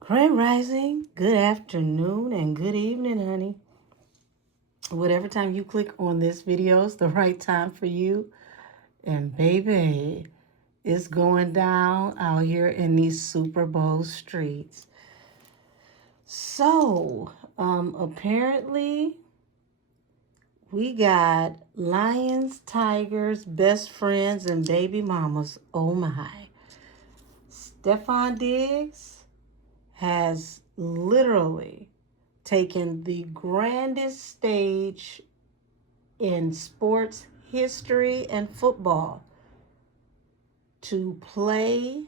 Grand Rising, good afternoon, and good evening, honey. Whatever time you click on this video is the right time for you. And baby, it's going down out here in these Super Bowl streets. So, apparently, we got lions, tigers, best friends, and baby mamas. Oh my. Stefon Diggs has literally taken the grandest stage in sports history and football to play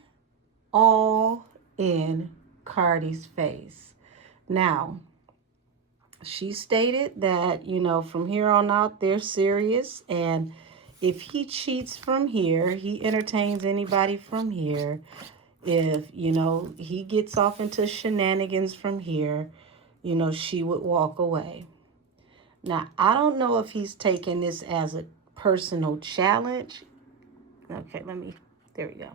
all in Cardi's face. Now, she stated that, from here on out, they're serious. And if he cheats from here, he entertains anybody from here. If, he gets off into shenanigans from here, she would walk away. Now, I don't know if he's taking this as a personal challenge. Okay, there we go.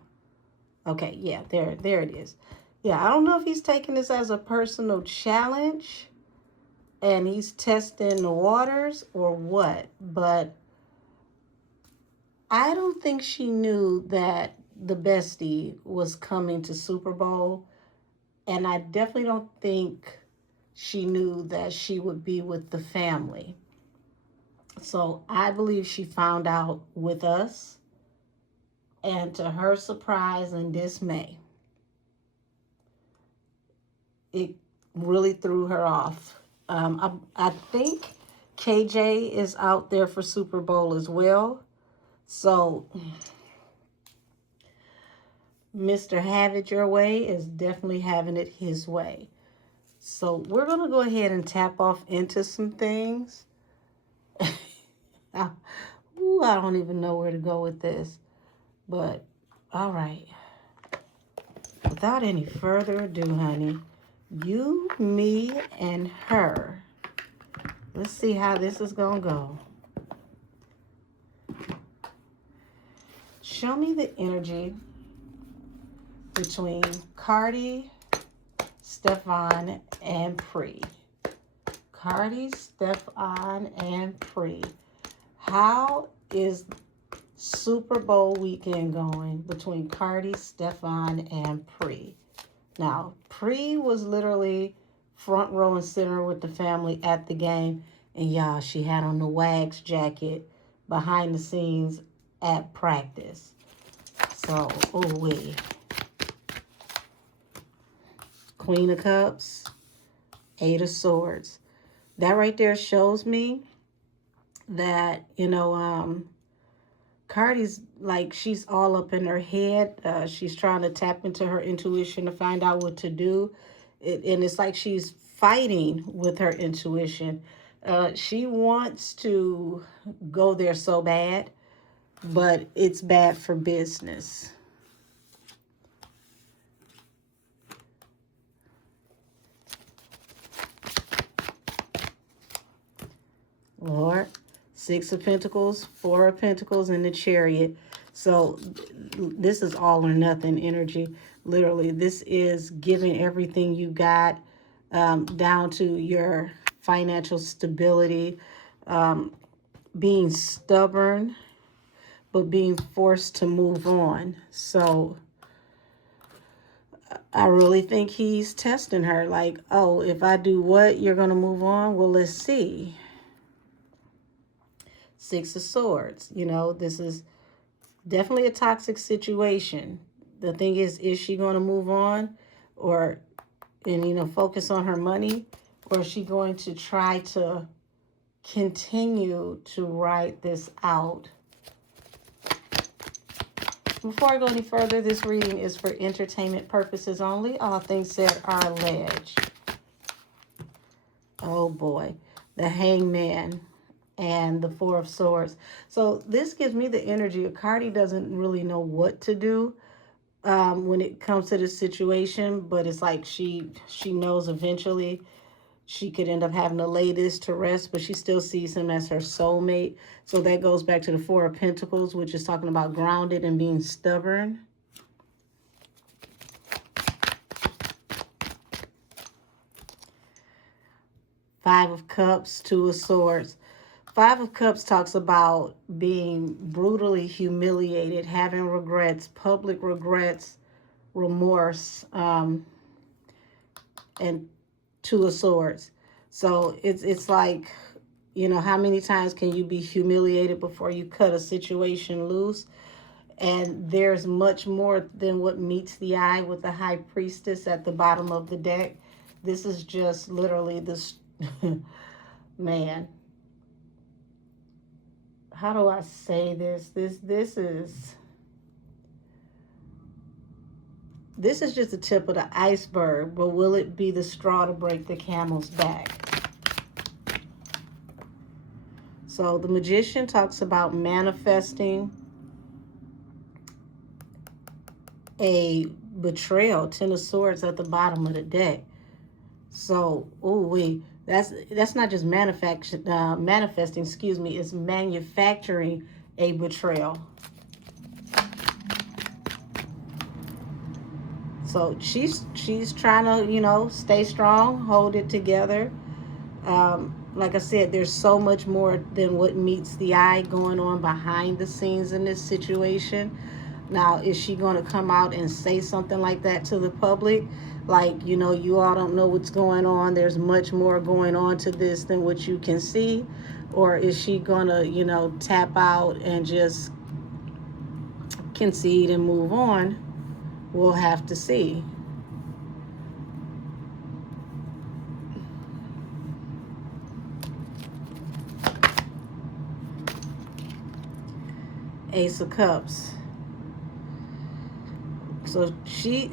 Okay, yeah, there it is. Yeah, I don't know if he's taking this as a personal challenge and he's testing the waters or what, but I don't think she knew that the bestie was coming to Super Bowl, and I definitely don't think she knew that she would be with the family. So I believe she found out with us, and to her surprise and dismay, it really threw her off. I think KJ is out there for Super Bowl as well. So Mr. Have It Your Way is definitely having it his way. So we're going to go ahead and tap off into some things. I don't even know where to go with this. But, all right. Without any further ado, honey, you, me, and her. Let's see how this is going to go. Show me the energy between Cardi, Stefon, and Pree. Cardi, Stefon, and Pree. How is Super Bowl weekend going between Cardi, Stefon, and Pree? Now, Pree was literally front row and center with the family at the game. And y'all, she had on the Wags jacket behind the scenes at practice. So, wait. Queen of Cups, Eight of Swords. That right there shows me that, Cardi's like, she's all up in her head. She's trying to tap into her intuition to find out what to do. And it's like she's fighting with her intuition. She wants to go there so bad, but it's bad for business. Lord, Six of Pentacles, Four of Pentacles, and the Chariot. So this is all or nothing energy. Literally, this is giving everything you got down to your financial stability, being stubborn, but being forced to move on. So I really think he's testing her like, oh, if I do what, you're going to move on? Well, let's see. Six of Swords. This is definitely a toxic situation. The thing is she going to move on and focus on her money? Or is she going to try to continue to ride this out? Before I go any further, this reading is for entertainment purposes only. All things said are alleged. Oh boy. The Hangman and the Four of Swords. So this gives me the energy of Cardi doesn't really know what to do when it comes to this situation, but it's like she knows eventually she could end up having to lay this to rest, but she still sees him as her soulmate. So that goes back to the Four of Pentacles, which is talking about grounded and being stubborn. Five of Cups, Two of Swords. Five of Cups talks about being brutally humiliated, having regrets, public regrets, remorse, and Two of Swords. So it's like, you know, how many times can you be humiliated before you cut a situation loose? And there's much more than what meets the eye with the High Priestess at the bottom of the deck. This is just literally this, man. How do I say this? This is just the tip of the iceberg, but will it be the straw to break the camel's back? So the Magician talks about manifesting a betrayal, Ten of Swords at the bottom of the deck. So, that's not just manifesting, excuse me, it's manufacturing a betrayal. So she's trying to, you know, stay strong, hold it together. Like I said, there's so much more than what meets the eye going on behind the scenes in this situation. Now, is she going to come out and say something like that to the public? Like, you know, you all don't know what's going on. There's much more going on to this than what you can see. Or is she going to, you know, tap out and just concede and move on? We'll have to see. Ace of Cups. So she,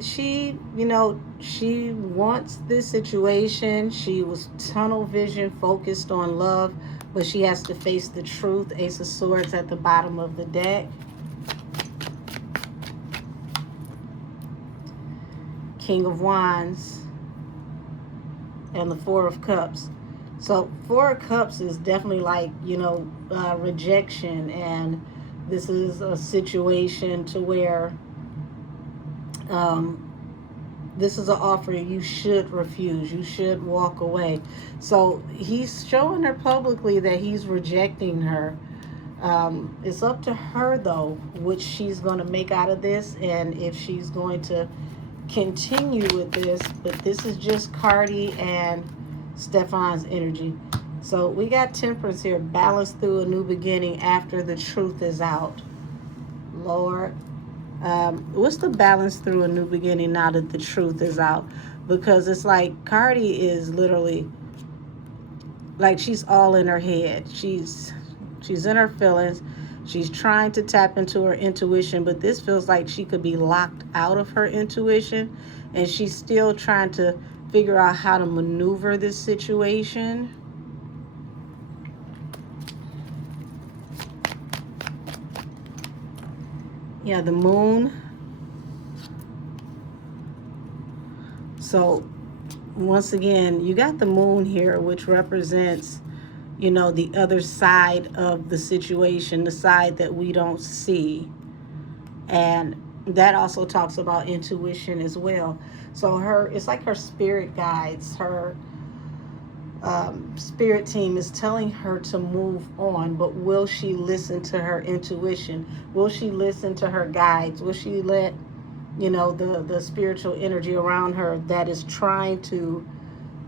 you know, she wants this situation. She was tunnel vision, focused on love, but she has to face the truth. Ace of Swords at the bottom of the deck. King of Wands. And the Four of Cups. So Four of Cups is definitely like, you know, rejection. And this is a situation to where this is an offer you should refuse. You should walk away. So he's showing her publicly that he's rejecting her. It's up to her, though, which she's going to make out of this and if she's going to continue with this. But this is just Cardi and Stefon's energy. So we got Temperance here. Balance through a new beginning after the truth is out. Lord. What's the balance through a new beginning now that the truth is out? Because it's like Cardi is literally like she's all in her head. She's in her feelings. She's trying to tap into her intuition, but this feels like she could be locked out of her intuition, and she's still trying to figure out how to maneuver this situation. Yeah, the Moon. So once again, you got the Moon here, which represents, you know, the other side of the situation, the side that we don't see. And that also talks about intuition as well. So it's like her spirit guides, her spirit team is telling her to move on, but will she listen to her intuition? Will she listen to her guides? Will she let, you know, the spiritual energy around her that is trying to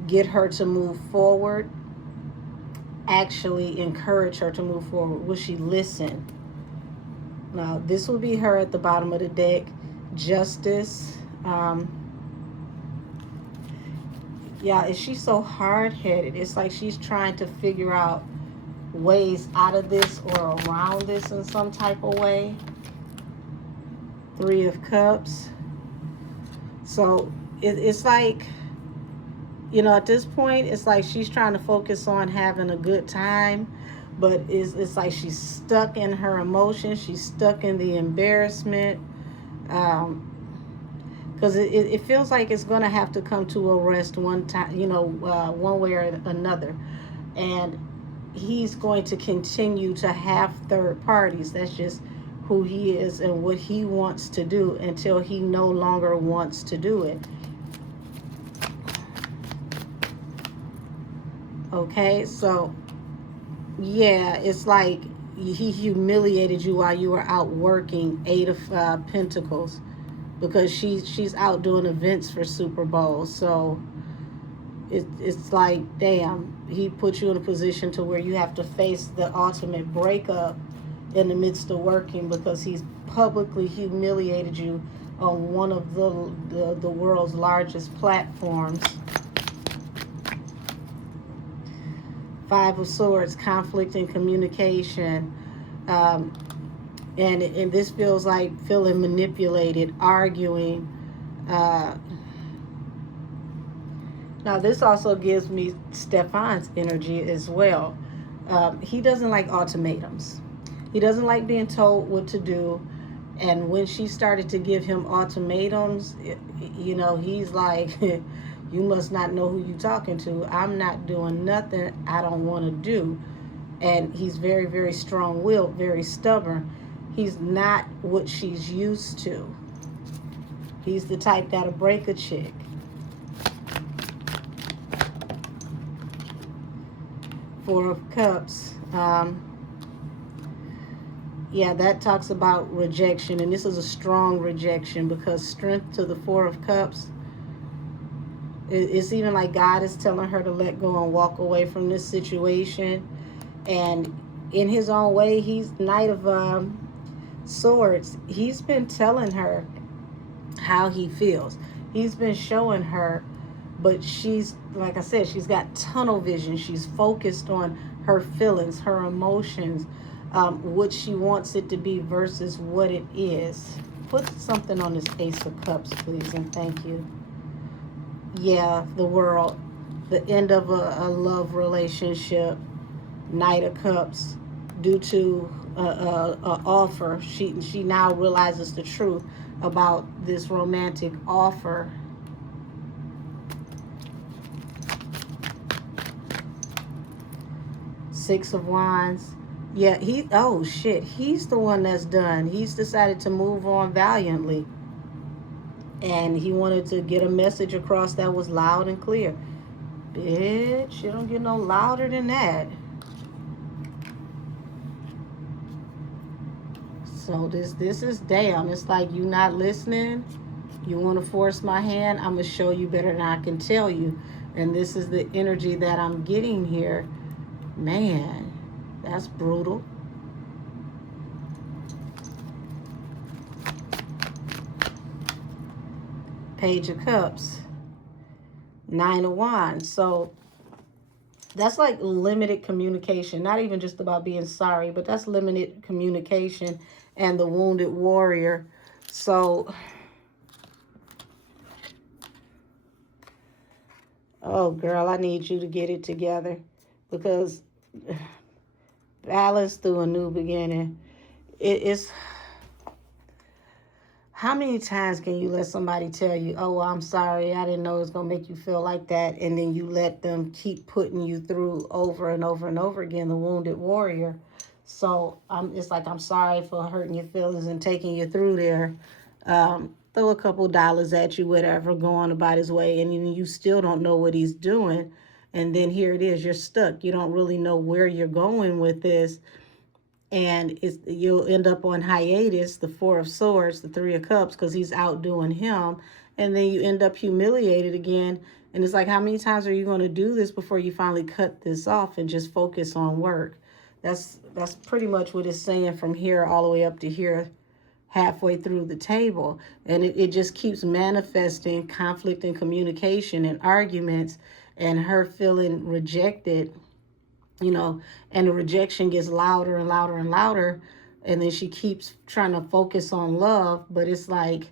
get her to move forward actually encourage her to move forward? Will she listen? Now, this will be her at the bottom of the deck. Justice. Yeah, is she so hard-headed? It's like she's trying to figure out ways out of this or around this in some type of way. Three of Cups. So it's like, you know, at this point, it's like she's trying to focus on having a good time, but it's like she's stuck in her emotions. She's stuck in the embarrassment. Because it feels like it's going to have to come to a rest one time, you know, one way or another. And he's going to continue to have third parties. That's just who he is and what he wants to do until he no longer wants to do it. Okay, so yeah, it's like he humiliated you while you were out working. Eight of Pentacles, because she's out doing events for Super Bowl. So it's like, damn, he put you in a position to where you have to face the ultimate breakup in the midst of working, because he's publicly humiliated you on one of the world's largest platforms. Five of Swords, conflict and communication. Um, and this feels like feeling manipulated, arguing. Now, this also gives me Stefon's energy as well. He doesn't like ultimatums. He doesn't like being told what to do. And when she started to give him ultimatums, he's like, you must not know who you're talking to. I'm not doing nothing I don't want to do. And he's very, very strong-willed, very stubborn. He's not what she's used to. He's the type that'll break a chick. Four of Cups. Yeah, that talks about rejection, and this is a strong rejection, because strength to the Four of Cups. It's even like God is telling her to let go and walk away from this situation. And in his own way, he's Knight of Swords. He's been telling her how he feels. He's been showing her, but she's, like I said, she's got tunnel vision. She's focused on her feelings, her emotions, what she wants it to be versus what it is. Put something on this Ace of Cups, please, and thank you. Yeah, the World. The end of a love relationship. Knight of Cups. Due to a offer, she now realizes the truth about this romantic offer. Six of Wands. Yeah, oh shit, he's the one that's done. He's decided to move on valiantly. And he wanted to get a message across that was loud and clear. Bitch, you don't get no louder than that. So this is damn. It's like, you not listening. You want to force my hand? I'm going to show you better than I can tell you. And this is the energy that I'm getting here. Man, that's brutal. Page of Cups. Nine of Wands. So that's like limited communication. Not even just about being sorry, but that's limited communication. And the Wounded Warrior. So, oh girl, I need you to get it together, because balance through a new beginning. It's, how many times can you let somebody tell you, oh, I'm sorry, I didn't know it was going to make you feel like that, and then you let them keep putting you through over and over and over again, the Wounded Warrior. So it's like, I'm sorry for hurting your feelings and taking you through there. Throw a couple dollars at you, whatever, go on about his way, and you still don't know what he's doing. And then here it is, you're stuck. You don't really know where you're going with this. And you'll end up on hiatus, the Four of Swords, the Three of Cups, because he's outdoing him. And then you end up humiliated again. And it's like, how many times are you going to do this before you finally cut this off and just focus on work? That's pretty much what it's saying from here all the way up to here, halfway through the table. And it just keeps manifesting conflict and communication and arguments, and her feeling rejected, and the rejection gets louder and louder and louder. And then she keeps trying to focus on love, but it's like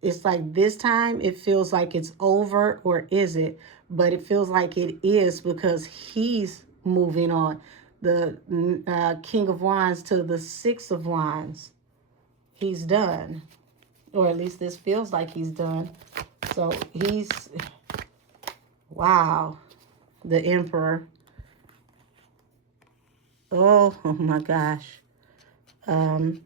this time it feels like it's over, or is it? But it feels like it is, because he's moving on. The King of Wands to the Six of Wands. He's done. Or at least this feels like he's done. So wow. The Emperor. Oh my gosh. Five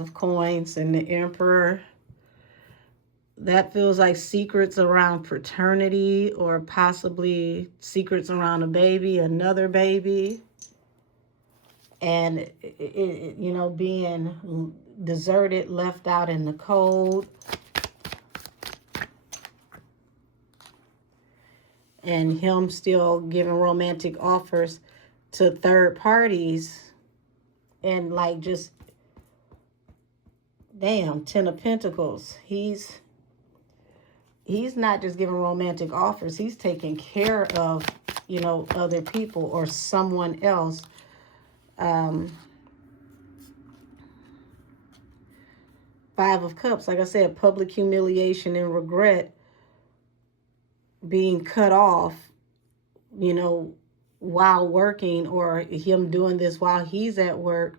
of Coins and the Emperor. that feels like secrets around paternity or possibly secrets around a baby, another baby. And, you know, being deserted, left out in the cold. And him still giving romantic offers to third parties. And like just, damn, 10 of Pentacles. He's not just giving romantic offers. He's taking care of, you know, other people or someone else. Five of Cups, like I said, public humiliation and regret, being cut off, you know, while working, or him doing this while he's at work.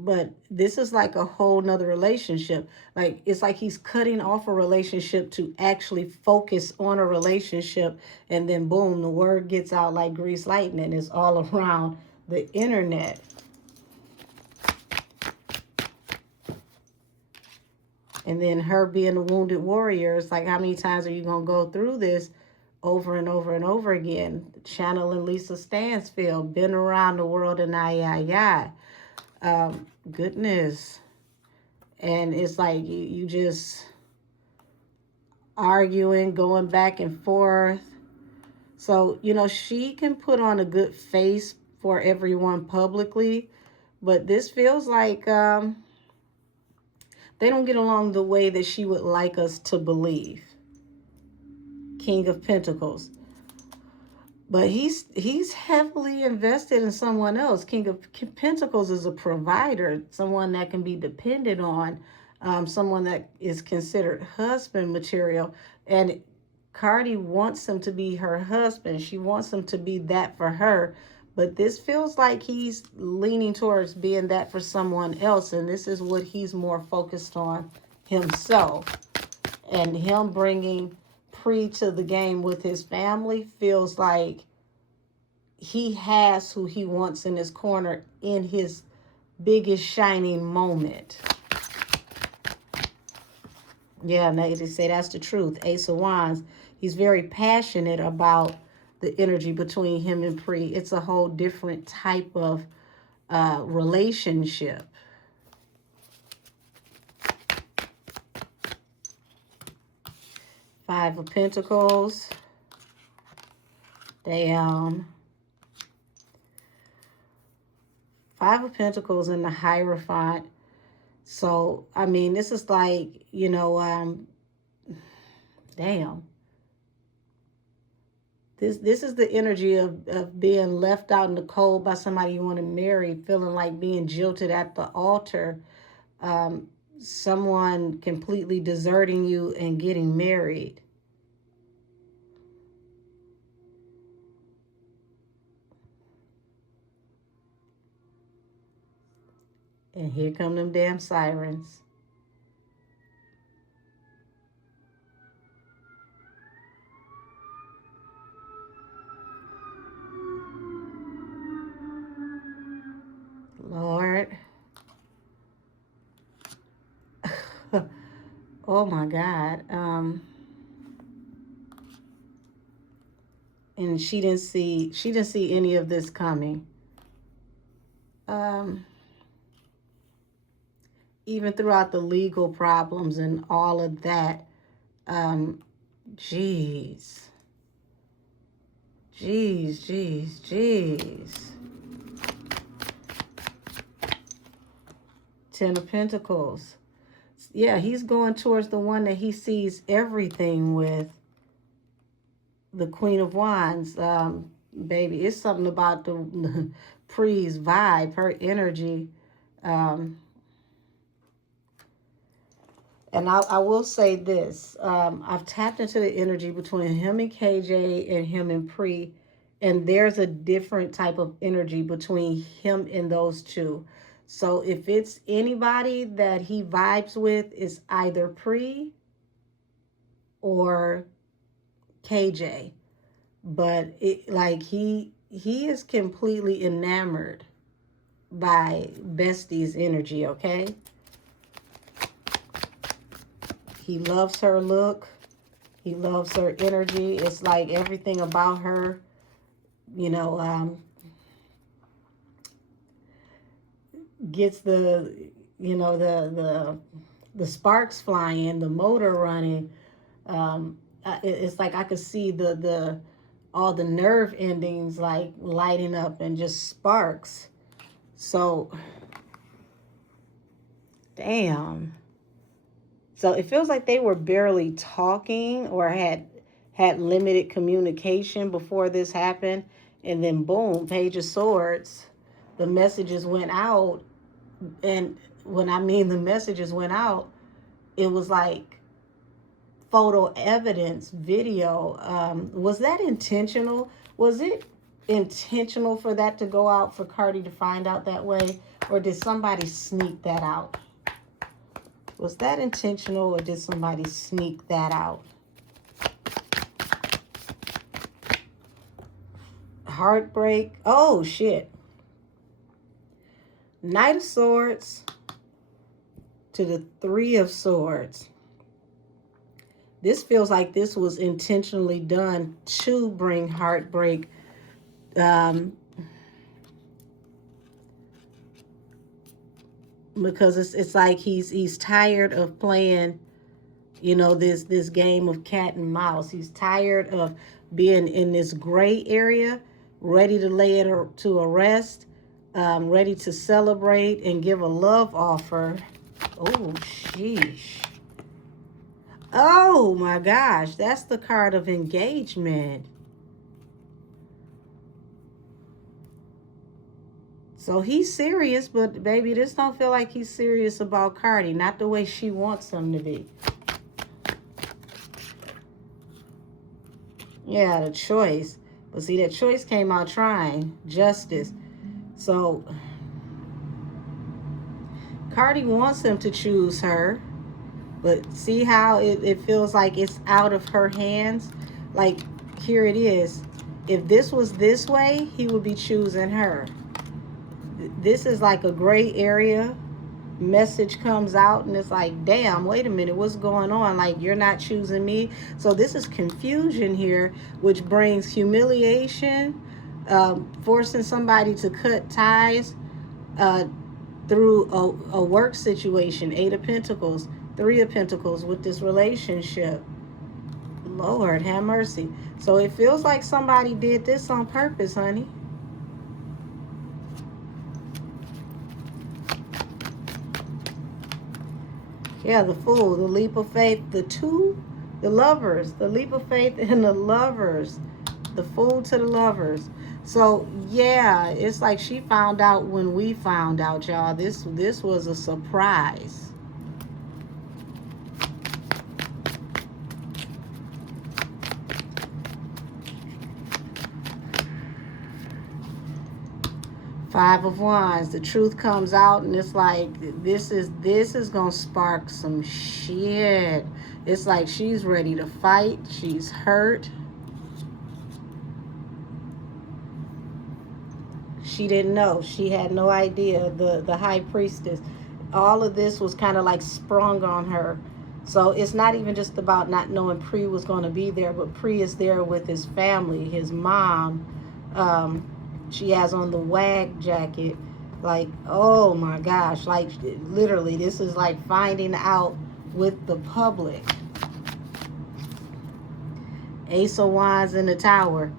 But this is like a whole nother relationship. Like, it's like he's cutting off a relationship to actually focus on a relationship. And then boom, the word gets out like grease lightning. It's all around the internet. And then her being a wounded warrior, it's like, how many times are you going to go through this over and over and over again? Channeling Lisa Stansfield, been around the world and goodness. And it's like you just arguing, going back and forth. So, you know, she can put on a good face for everyone publicly, but this feels like they don't get along the way that she would like us to believe. King of Pentacles. But he's heavily invested in someone else. King of Pentacles is a provider, someone that can be depended on, someone that is considered husband material. And Cardi wants him to be her husband. She wants him to be that for her. But this feels like he's leaning towards being that for someone else. And this is what he's more focused on himself. And him bringing Pree to the game with his family feels like he has who he wants in his corner in his biggest shining moment. Yeah, they say that's the truth. Ace of Wands. He's very passionate about the energy between him and Pree. It's a whole different type of relationship. Five of Pentacles. Five of Pentacles in the Hierophant. So, I mean, this is like, you know, damn. This is the energy of being left out in the cold by somebody you want to marry, feeling like being jilted at the altar. Someone completely deserting you and getting married. And here come them damn sirens. Lord. Oh my God. And she didn't see any of this coming. Even throughout the legal problems and all of that. Jeez. 10 of Pentacles. Yeah, he's going towards the one that he sees everything with. The Queen of Wands. Baby, it's something about the Pree's vibe, her energy. And I will say this. I've tapped into the energy between him and KJ and him and Pree. And there's a different type of energy between him and those two. So if it's anybody that he vibes with, it's either Pree or KJ. But he is completely enamored by Bestie's energy, okay? he loves her look. He loves her energy. It's like everything about her, you know, gets the, you know, the sparks flying, the motor running. It's like I could see all the nerve endings like lighting up and just sparks. So, damn. So it feels like they were barely talking or had limited communication before this happened. And then boom, Page of Swords, the messages went out. And when I mean the messages went out, it was like photo evidence, video. Was that intentional? Was it intentional for that to go out, for Cardi to find out that way? Or did somebody sneak that out? Was that intentional, or did somebody sneak that out? Heartbreak. Oh, shit. Knight of Swords to the Three of Swords. This feels like this was intentionally done to bring heartbreak. Because it's like he's tired of playing, you know, this game of cat and mouse. He's tired of being in this gray area, ready to lay it to rest, ready to celebrate and give a love offer. Oh, sheesh. Oh my gosh, that's the card of engagement. So he's serious, but baby, this don't feel like he's serious about Cardi. Not the way she wants him to be. Yeah, the choice. But see, that choice came out trying. Justice. So Cardi wants him to choose her. But see how it feels like it's out of her hands? Like, here it is. If this was this way, he would be choosing her. This is like a gray area. Message comes out and it's like, damn, wait a minute, what's going on? Like, you're not choosing me. So this is confusion here, which brings humiliation, forcing somebody to cut ties through a work situation. 8 of Pentacles, 3 of Pentacles with this relationship. Lord have mercy. So it feels like somebody did this on purpose, honey. Yeah, the Fool, the Leap of Faith, the Lovers, the Leap of Faith and the Lovers, the Fool to the Lovers. So yeah, it's like she found out when we found out, y'all. This was a surprise. Five of Wands, the truth comes out and it's like, this is gonna spark some shit. It's like she's ready to fight. She's hurt. She didn't know. She had no idea. The High Priestess. All of this was kind of like sprung on her. So it's not even just about not knowing Pree was going to be there, but Pree is there with his family, his mom. She has on the WAG jacket. Like, oh my gosh. Like, literally, this is like finding out with the public. Ace of Wands in the Tower.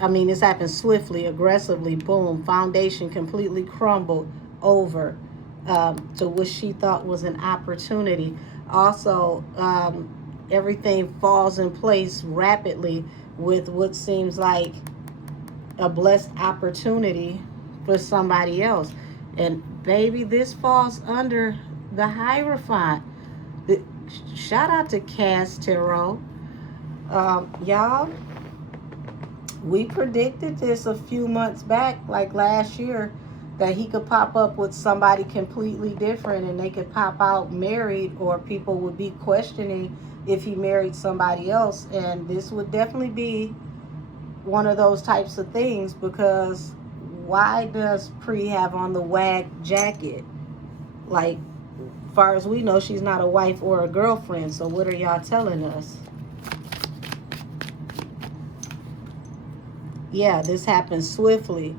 I mean, this happened swiftly, aggressively. Boom. Foundation completely crumbled over to what she thought was an opportunity. Also, everything falls in place rapidly with what seems like a blessed opportunity for somebody else. And baby, this falls under the Hierophant. Shout out to Cass Tarot. Y'all, we predicted this a few months back, like last year, that he could pop up with somebody completely different and they could pop out married, or people would be questioning if he married somebody else. And this would definitely be one of those types of things, because why does Pree have on the WAG jacket? Like, far as we know, she's not a wife or a girlfriend. So what are y'all telling us? Yeah, this happened swiftly.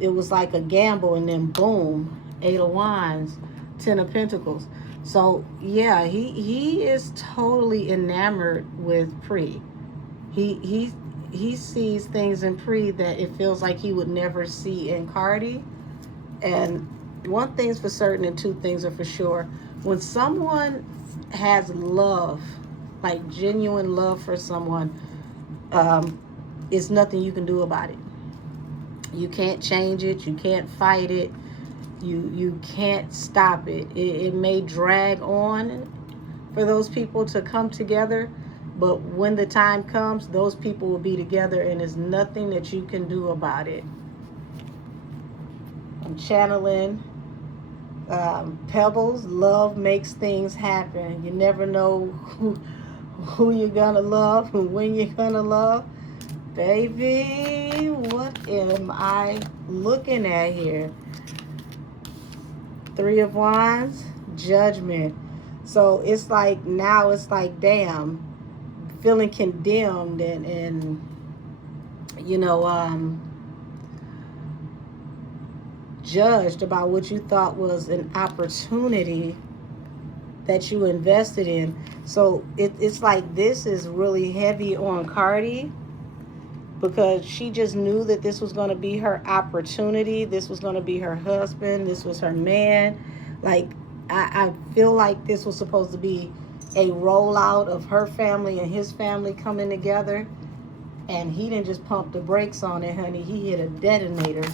It was like a gamble, and then boom, 8 of Wands, 10 of Pentacles. So yeah, he is totally enamored with Pree. He sees things in Pree that it feels like he would never see in Cardi. And one thing's for certain and two things are for sure. When someone has love, like genuine love for someone, it's nothing you can do about it. You can't change it. You can't fight it. You can't stop it. It may drag on for those people to come together, but when the time comes, those people will be together, and there's nothing that you can do about it. I'm channeling Pebbles. Love makes things happen. You never know who you're gonna love and when you're gonna love. Baby, what am I looking at here? 3 of Wands, Judgment. So it's like, now it's like, damn, feeling condemned and you know, judged about what you thought was an opportunity that you invested in. So it's like, this is really heavy on Cardi, because she just knew that this was going to be her opportunity. This was going to be her husband. This was her man. Like, I feel like this was supposed to be a rollout of her family and his family coming together. And he didn't just pump the brakes on it, honey. He hit a detonator.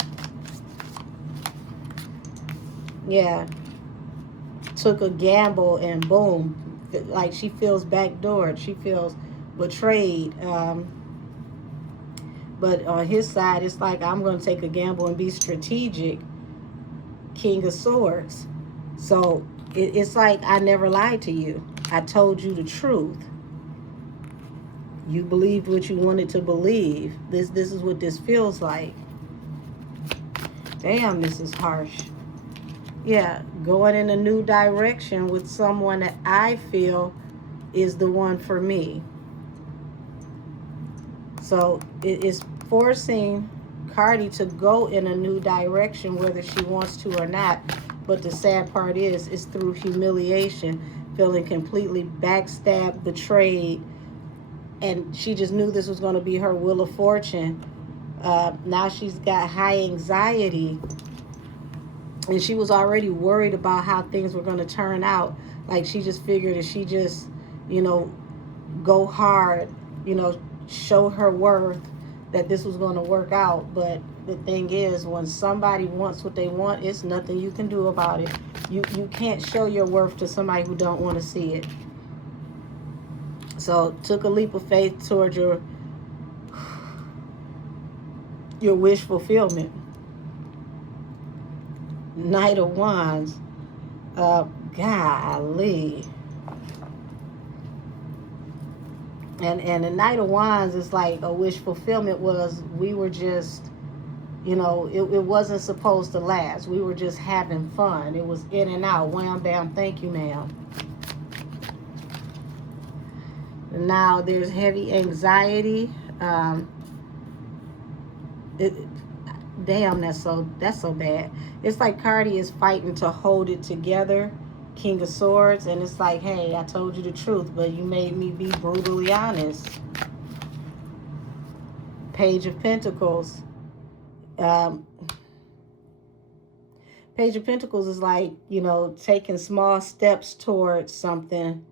Yeah. Took a gamble and boom. Like, she feels backdoored. She feels betrayed. But on his side, it's like, I'm going to take a gamble and be strategic. King of Swords. So it's like, I never lied to you. I told you the truth. You believed what you wanted to believe. This is what this feels like. Damn, this is harsh. Yeah, going in a new direction with someone that I feel is the one for me. So it is forcing Cardi to go in a new direction, whether she wants to or not. But the sad part is, it's through humiliation, feeling completely backstabbed, betrayed. And she just knew this was going to be her wheel of fortune. Now she's got high anxiety. And she was already worried about how things were going to turn out. Like, she just figured if she just, you know, go hard, you know, show her worth, that this was going to work out. But the thing is, when somebody wants what they want, it's nothing you can do about it. You can't show your worth to somebody who don't want to see it. So took a leap of faith towards your wish fulfillment. Knight of Wands. Golly. And the Knight of Wands is like a wish fulfillment. Was, we were just, you know, it wasn't supposed to last. We were just having fun. It was in and out. Wham, bam, thank you, ma'am. Now there's heavy anxiety. Damn, that's so bad. It's like Cardi is fighting to hold it together. King of Swords. And it's like, hey, I told you the truth, but you made me be brutally honest. Page of Pentacles. Page of Pentacles is like, you know, taking small steps towards something.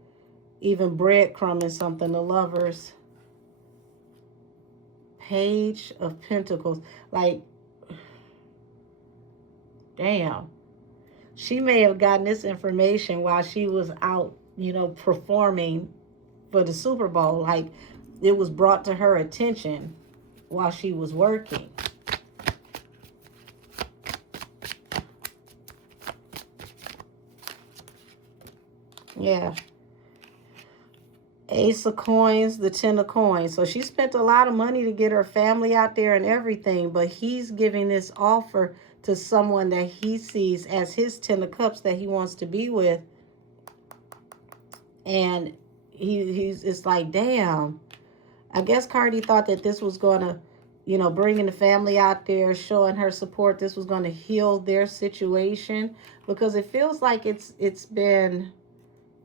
Even breadcrumbing something. The Lovers. Page of Pentacles. Like, damn. She may have gotten this information while she was out, you know, performing for the Super Bowl. Like, it was brought to her attention while she was working. Yeah. Ace of Coins, the 10 of Coins. So she spent a lot of money to get her family out there and everything, but he's giving this offer to someone that he sees as his 10 of cups that he wants to be with. And it's like, damn. I guess Cardi thought that this was going to, you know, bringing the family out there, showing her support, this was going to heal their situation, because it feels like it's been,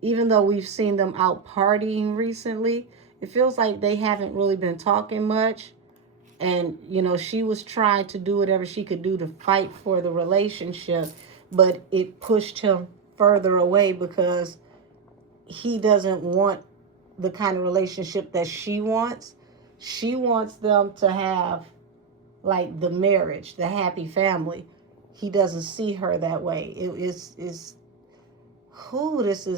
even though we've seen them out partying recently, it feels like they haven't really been talking much. And, you know, she was trying to do whatever she could do to fight for the relationship, but it pushed him further away because he doesn't want the kind of relationship that she wants. She wants them to have like the marriage, the happy family. He doesn't see her that way. This is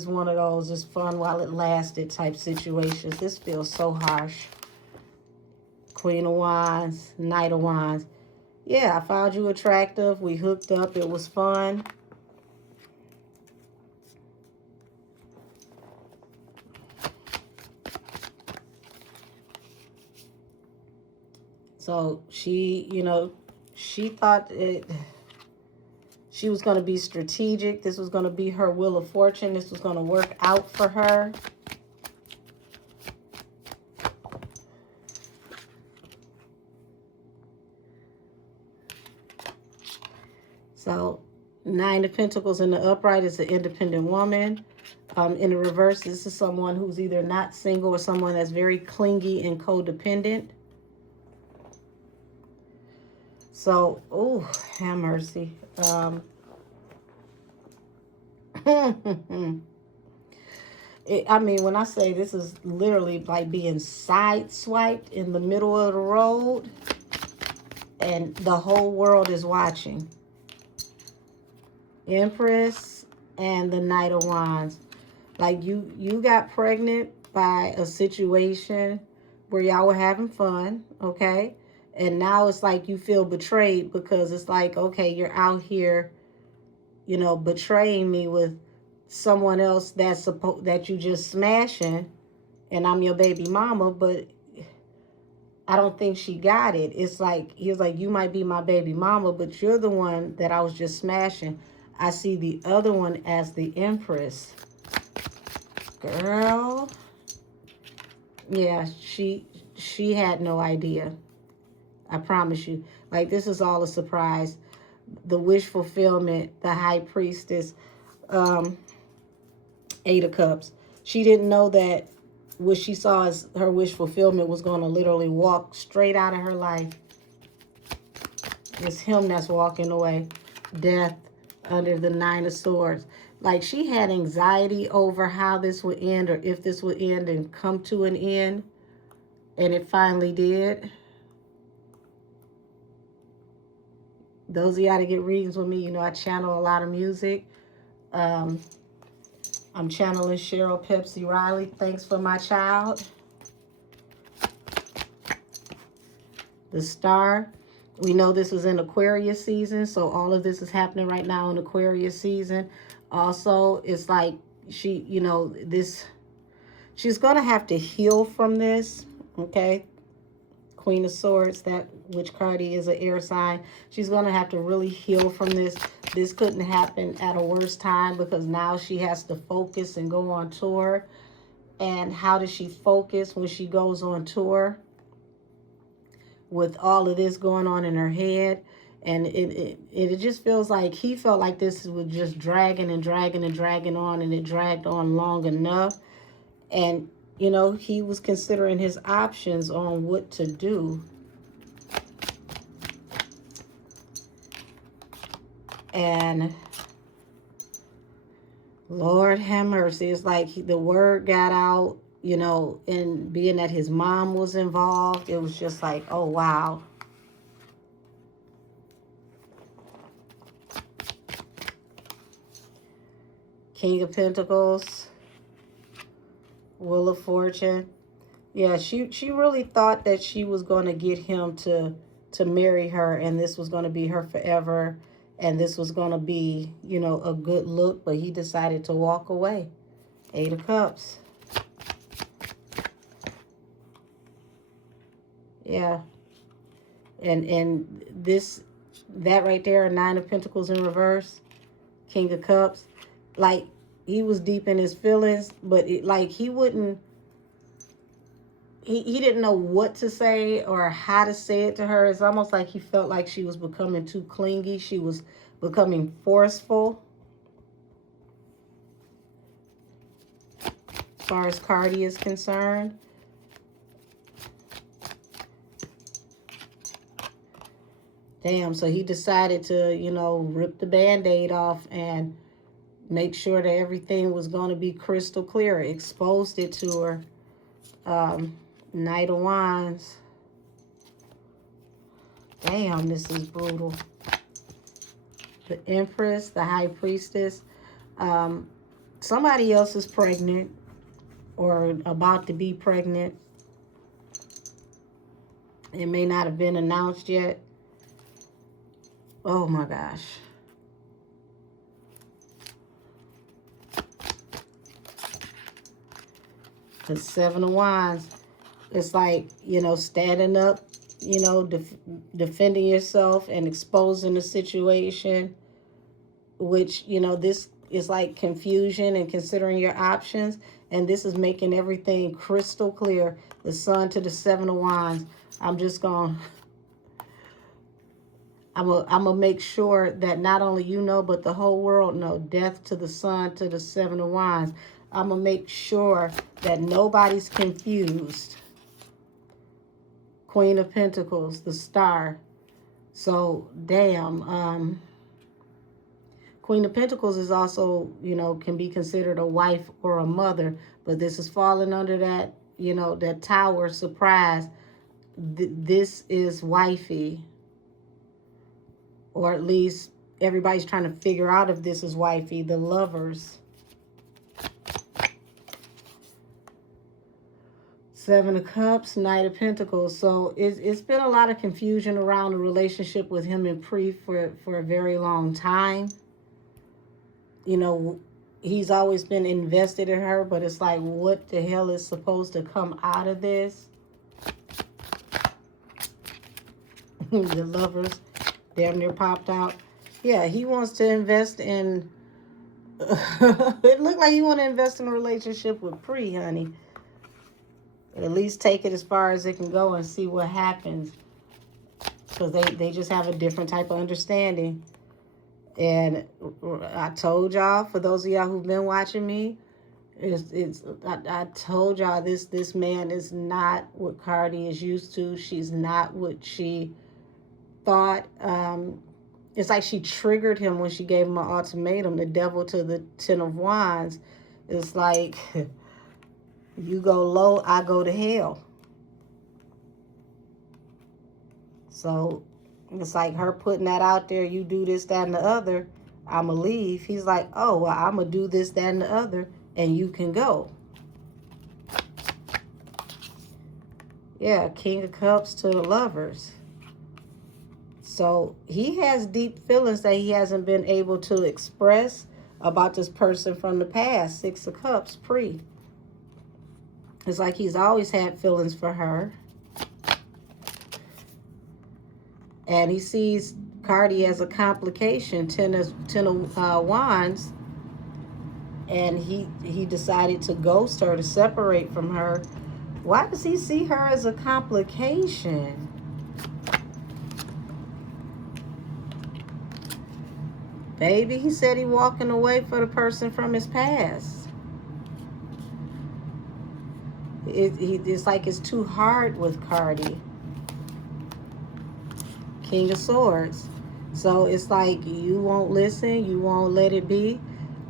one of those just fun while it lasted type situations. This feels so harsh. Queen of Wands, Knight of Wands. Yeah, I found you attractive. We hooked up. It was fun. So she, you know, she thought she was going to be strategic. This was going to be her wheel of fortune. This was going to work out for her. So 9 of Pentacles in the upright is an independent woman. In the reverse, this is someone who's either not single or someone that's very clingy and codependent. So, oh, have mercy. I mean, when I say this is literally like being sideswiped in the middle of the road and the whole world is watching. Empress and the Knight of Wands. Like you got pregnant by a situation where y'all were having fun, okay? And now it's like you feel betrayed because it's like, okay, you're out here, you know, betraying me with someone else that you just smashing, and I'm your baby mama, but I don't think she got it. It's like, he was like, you might be my baby mama, but you're the one that I was just smashing. I see the other one as the Empress. Girl. Yeah, she had no idea. I promise you. Like, this is all a surprise. The wish fulfillment, the High Priestess, 8 of Cups. She didn't know that what she saw as her wish fulfillment was going to literally walk straight out of her life. It's him that's walking away. Death under the 9 of Swords. Like, she had anxiety over how this would end or if this would end and come to an end. And it finally did. Those of y'all that get readings with me, you know I channel a lot of music. I'm channeling Cheryl Pepsi Riley. Thanks for my child. The Star. We know this is in Aquarius season, so all of this is happening right now in Aquarius season. Also, it's like she, you know, she's going to have to heal from this, okay? Queen of Swords, which Cardi is an air sign. She's going to have to really heal from this. This couldn't happen at a worse time because now she has to focus and go on tour. And how does she focus when she goes on tour? With all of this going on in her head. And it just feels like he felt like this was just dragging and dragging and dragging on, and it dragged on long enough. And, you know, he was considering his options on what to do. And Lord have mercy. It's like the word got out, you know, and being that his mom was involved, it was just like, oh, wow. King of Pentacles, Wheel of Fortune. Yeah, she really thought that she was going to get him to marry her, and this was going to be her forever, and this was going to be, you know, a good look, but he decided to walk away. 8 of Cups. Yeah. And this That right there, 9 of Pentacles in reverse, King of Cups. Like, he was deep in his feelings, but he wouldn't, he didn't know what to say or how to say it to her. It's almost like he felt like she was becoming too clingy. She was becoming forceful. As far as Cardi is concerned. Damn, so he decided to, you know, rip the Band-Aid off and make sure that everything was going to be crystal clear. Exposed it to her. Knight of Wands. Damn, this is brutal. The Empress, the High Priestess. Somebody else is pregnant or about to be pregnant. It may not have been announced yet. Oh my gosh. The 7 of Wands. It's like, you know, standing up, you know, defending yourself and exposing the situation, which, you know, this is like confusion and considering your options. And this is making everything crystal clear. The Sun to the 7 of Wands. I'm just going to... I'm gonna make sure that not only you know, but the whole world know. Death to the Sun to the 7 of Wands. I'm gonna make sure that nobody's confused. Queen of Pentacles, the Star. So, damn. Queen of Pentacles is also, you know, can be considered a wife or a mother. But this is falling under that, you know, that Tower surprise. This is wifey. Or at least everybody's trying to figure out if this is wifey. The Lovers. 7 of Cups, Knight of Pentacles. So it's been a lot of confusion around the relationship with him and Pree for a very long time. You know, he's always been invested in her, but it's like, what the hell is supposed to come out of this? The Lovers. Damn near popped out. Yeah, he wants to invest in... It looked like he want to invest in a relationship with Pree, honey. At least take it as far as it can go and see what happens. Because they just have a different type of understanding. And I told y'all, for those of y'all who've been watching me, I told y'all this man is not what Cardi is used to. She's not what she... thought. It's like she triggered him when she gave him an ultimatum. The Devil to the 10 of Wands. It's like, you go low, I go to hell. So it's like her putting that out there. You do this, that, and the other, I'ma leave. He's like, oh, well, I'ma do this, that, and the other, and you can go. Yeah, King of Cups to the Lovers. So he has deep feelings that he hasn't been able to express about this person from the past. 6 of Cups, Pree. It's like he's always had feelings for her. And he sees Cardi as a complication, 10 of Wands. And he decided to ghost her, to separate from her. Why does he see her as a complication? Baby, he said he walking away for the person from his past. It's like it's too hard with Cardi. King of Swords. So it's like, you won't listen, you won't let it be.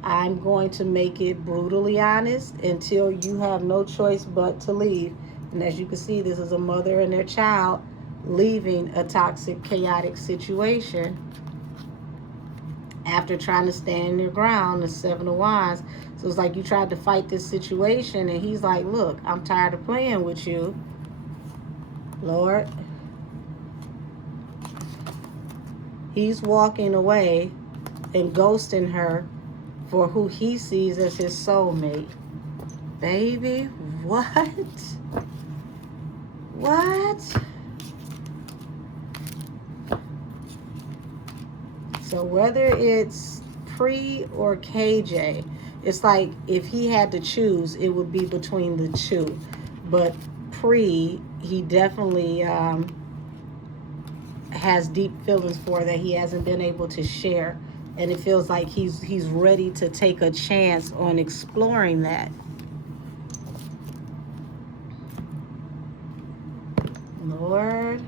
I'm going to make it brutally honest until you have no choice but to leave. And as you can see, this is a mother and their child leaving a toxic, chaotic situation. After trying to stand their ground, the 7 of Wands. So it's like you tried to fight this situation, and he's like, look, I'm tired of playing with you, Lord. He's walking away and ghosting her for who he sees as his soulmate. Baby, what? What? So whether it's Pree or KJ, it's like if he had to choose, it would be between the two. But Pree, he definitely has deep feelings for that he hasn't been able to share. And it feels like he's ready to take a chance on exploring that. Lord.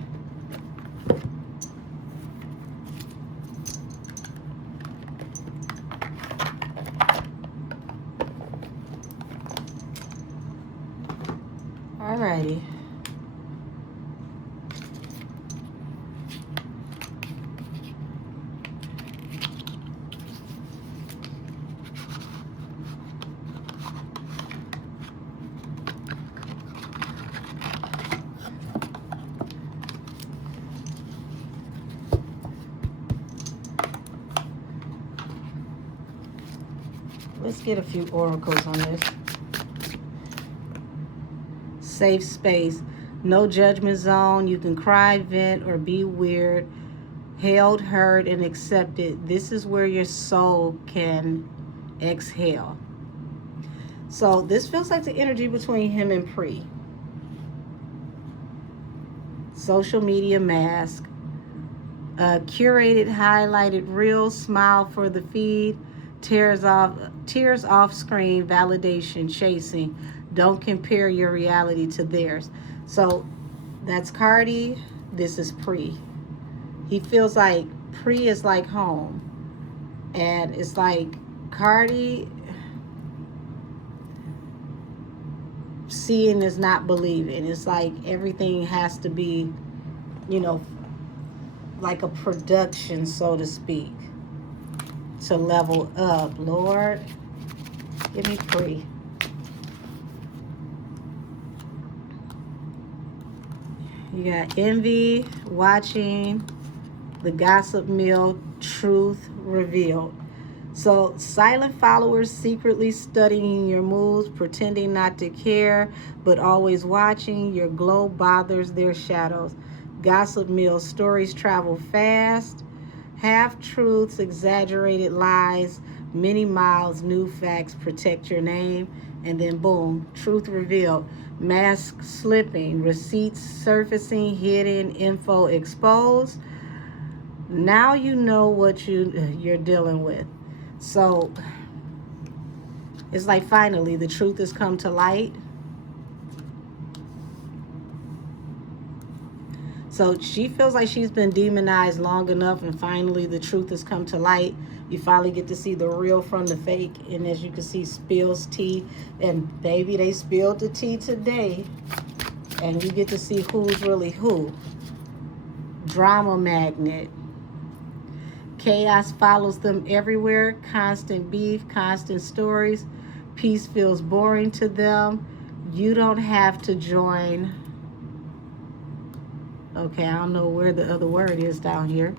Alrighty. Let's get a few oracles on this. Safe space. No judgment zone. You can cry, vent, or be weird. Held, heard, and accepted. This is where your soul can exhale. So this feels like the energy between him and Pree. Social media mask. Curated, highlighted, real smile for the feed. Tears off screen, validation, chasing. Don't compare your reality to theirs. So that's Cardi. This is Pree. He feels like Pree is like home. And it's like Cardi, seeing is not believing. It's like everything has to be, you know, like a production, so to speak, to level up. Lord, give me Pree. You got envy, watching, the gossip mill, truth revealed. So silent followers secretly studying your moves, pretending not to care, but always watching. Your glow bothers their shadows. Gossip mill, stories travel fast. Half-truths, exaggerated lies, many miles, new facts, protect your name. And then boom, truth revealed. Mask slipping, receipts surfacing, hidden info exposed. Now you know what you're dealing with. So it's like finally the truth has come to light. So she feels like she's been demonized long enough, and finally the truth has come to light. You finally get to see the real from the fake. And as you can see, spills tea. And baby, they spilled the tea today. And you get to see who's really who. Drama magnet. Chaos follows them everywhere. Constant beef, constant stories. Peace feels boring to them. You don't have to join. Okay, I don't know where the other word is down here.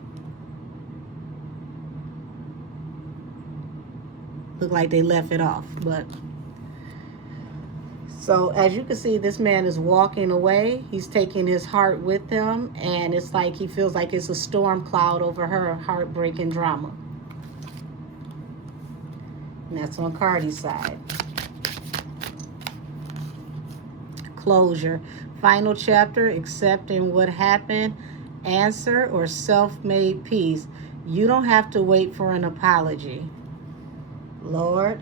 Look like they left it off, but so as you can see, this man is walking away. He's taking his heart with him, and it's like he feels like it's a storm cloud over her heartbreak and drama. And that's on Cardi's side. Closure. Final chapter, accepting what happened, answer, or self-made peace. You don't have to wait for an apology. Lord.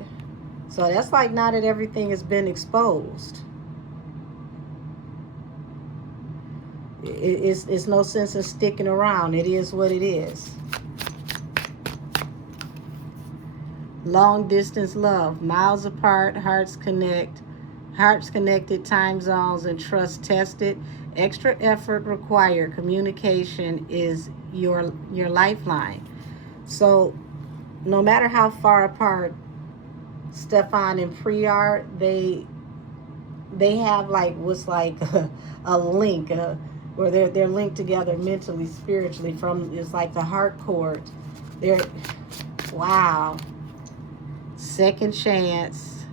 So that's like now that everything has been exposed. It's no sense in sticking around. It is what it is. Long distance love. Miles apart, hearts connect. Hearts connected, time zones, and trust tested. Extra effort required. Communication is your lifeline. So no matter how far apart Stefon and Pree are, they have like what's like a link, where they're linked together mentally, spiritually. From it's like the heart cord. They're wow. Second chance,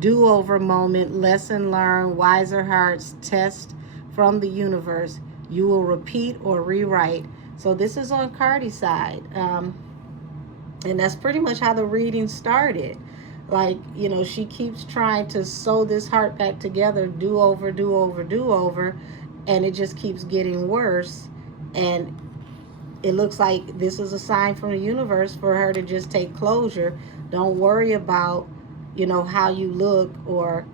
do-over moment, lesson learned, wiser hearts, test from the universe. You will repeat or rewrite. So this is on Cardi's side. And that's pretty much how the reading started. Like, you know, she keeps trying to sew this heart back together, do over, do over, do over, and it just keeps getting worse. And it looks like this is a sign from the universe for her to just take closure. Don't worry about, you know, how you look or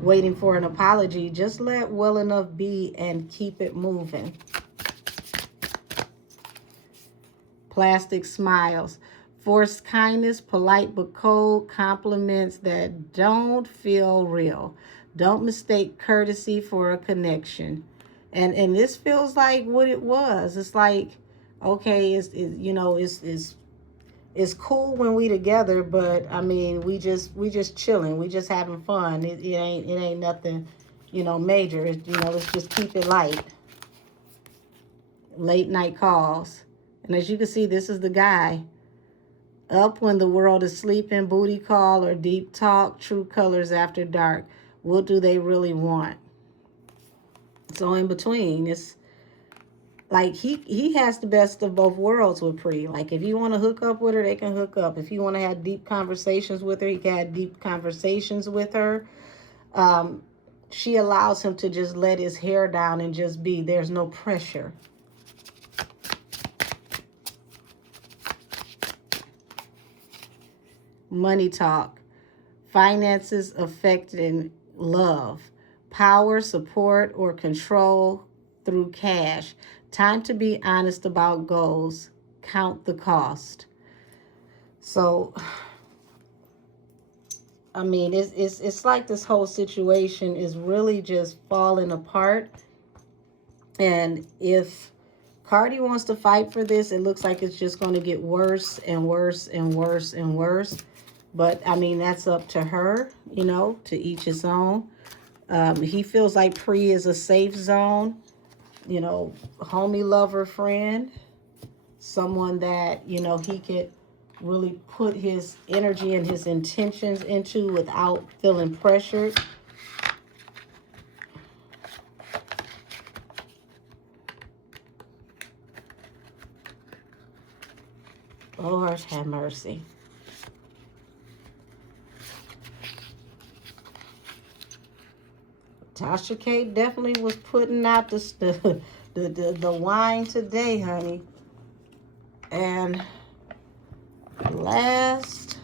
waiting for an apology. Just let well enough be and keep it moving. Plastic smiles. Forced kindness, polite but cold compliments that don't feel real. Don't mistake courtesy for a connection. And this feels like what it was. It's like, okay, you know, it's cool when we together, but I mean, we just chilling, we just having fun. It ain't nothing, you know, major. You know, let's just keep it light. Late night calls, and as you can see, this is the guy. Up when the world is sleeping, booty call or deep talk, true colors after dark. What do they really want? So in between, it's like he has the best of both worlds with Pree. Like, if you want to hook up with her, they can hook up. If you want to have deep conversations with her, he can have deep conversations with her. She allows him to just let his hair down and just be. There's no pressure. Money talk. Finances affecting love. Power, support, or control through cash. Time to be honest about goals. Count the cost. So, I mean, it's like this whole situation is really just falling apart. And if Cardi wants to fight for this, it looks like it's just going to get worse and worse and worse and worse. But, I mean, that's up to her, you know, to each his own. He feels like Pree is a safe zone, you know, homie, lover, friend. Someone that, you know, he could really put his energy and his intentions into without feeling pressured. Lord have mercy. Tasha K definitely was putting out the wine today, honey. And last,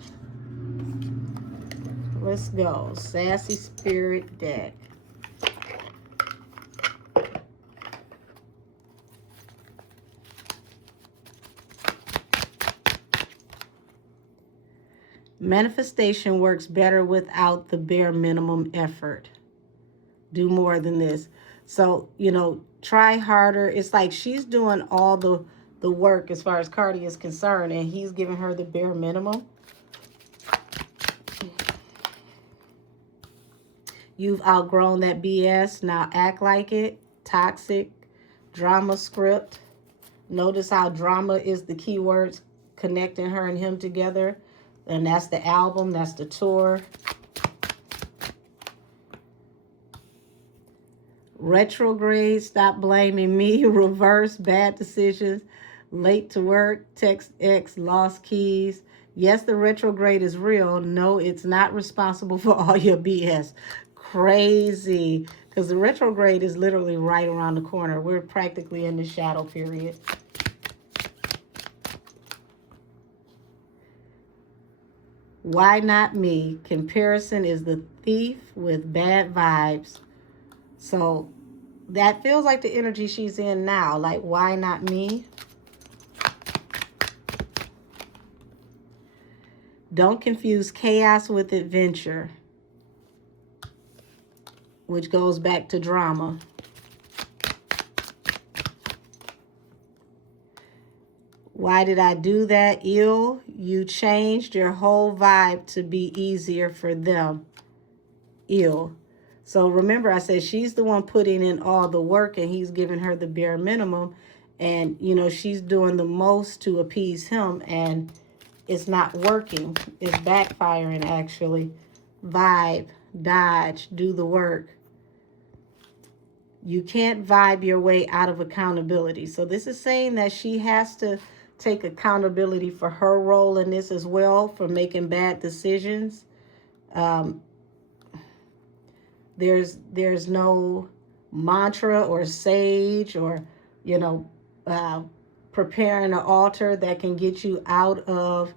let's go. Sassy Spirit deck. Manifestation works better without the bare minimum effort. Do more than this. So, you know, try harder. It's like she's doing all the work as far as Cardi is concerned, and he's giving her the bare minimum. You've outgrown that BS. Now act like it. Toxic. Drama script. Notice how drama is the key words connecting her and him together. And that's the album. That's the tour. Retrograde, stop blaming me. Reverse, bad decisions. Late to work, text X, lost keys. Yes, the retrograde is real. No, it's not responsible for all your BS. Crazy. Because the retrograde is literally right around the corner. We're practically in the shadow period. Why not me? Comparison is the thief with bad vibes. So that feels like the energy she's in now. Like, why not me? Don't confuse chaos with adventure, which goes back to drama. Why did I do that? Ill, you changed your whole vibe to be easier for them. Ill. So remember, I said she's the one putting in all the work and he's giving her the bare minimum. And, you know, she's doing the most to appease him and it's not working. It's backfiring, actually. Vibe, dodge, do the work. You can't vibe your way out of accountability. So this is saying that she has to take accountability for her role in this as well, for making bad decisions. There's no mantra or sage or, you know, preparing an altar that can get you out of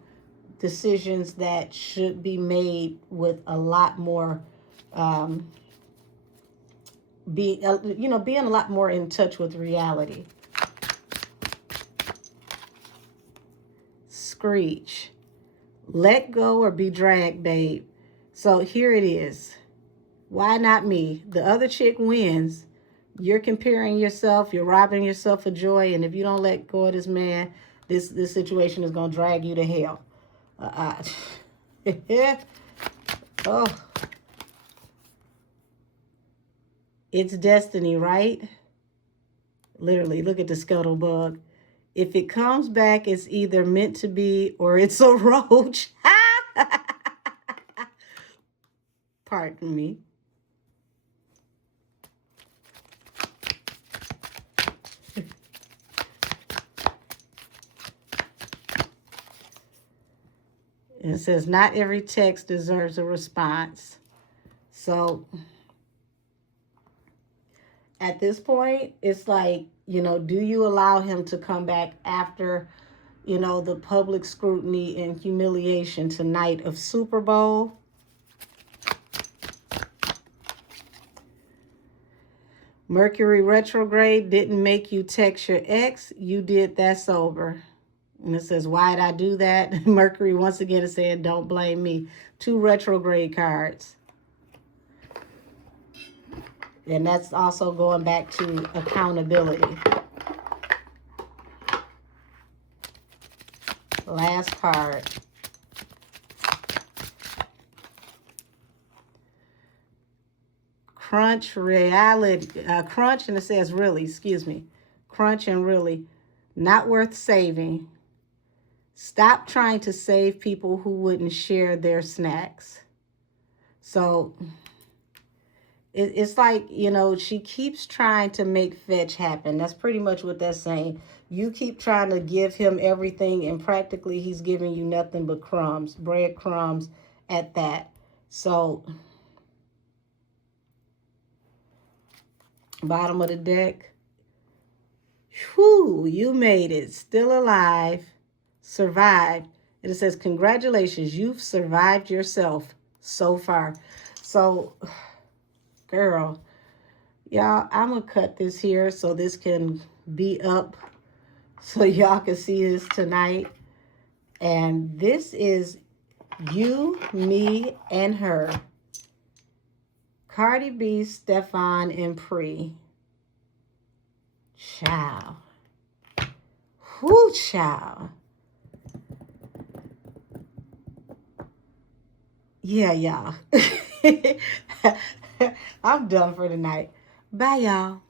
decisions that should be made with a lot more, being a lot more in touch with reality. Screech. Let go or be dragged, babe. So here it is. Why not me? The other chick wins. You're comparing yourself. You're robbing yourself of joy. And if you don't let go of this man, this situation is going to drag you to hell. Oh. It's destiny, right? Literally, look at the scuttlebug. If it comes back, it's either meant to be or it's a roach. Pardon me. It says, not every text deserves a response. So at this point, it's like, do you allow him to come back after, the public scrutiny and humiliation tonight of Super Bowl? Mercury retrograde didn't make you text your ex. You did that sober. And it says, why did I do that? Mercury once again is saying, don't blame me. 2 retrograde cards. And that's also going back to accountability. Last card. Crunch reality. Crunch, and it says really, Crunch and really. Not worth saving. Stop trying to save people who wouldn't share their snacks. So it's like, she keeps trying to make fetch happen. That's pretty much what that's saying. You keep trying to give him everything, and practically he's giving you nothing but crumbs, breadcrumbs at that. So, bottom of the deck. Whew, you made it. Still alive. Survived. And it says, congratulations, you've survived yourself so far. So, girl, y'all, I'm going to cut this here so this can be up so y'all can see this tonight. And this is You, Me, and Her. Cardi B, Stefon, and Pree. Ciao. Whoo, ciao. Yeah, y'all. I'm done for tonight. Bye, y'all.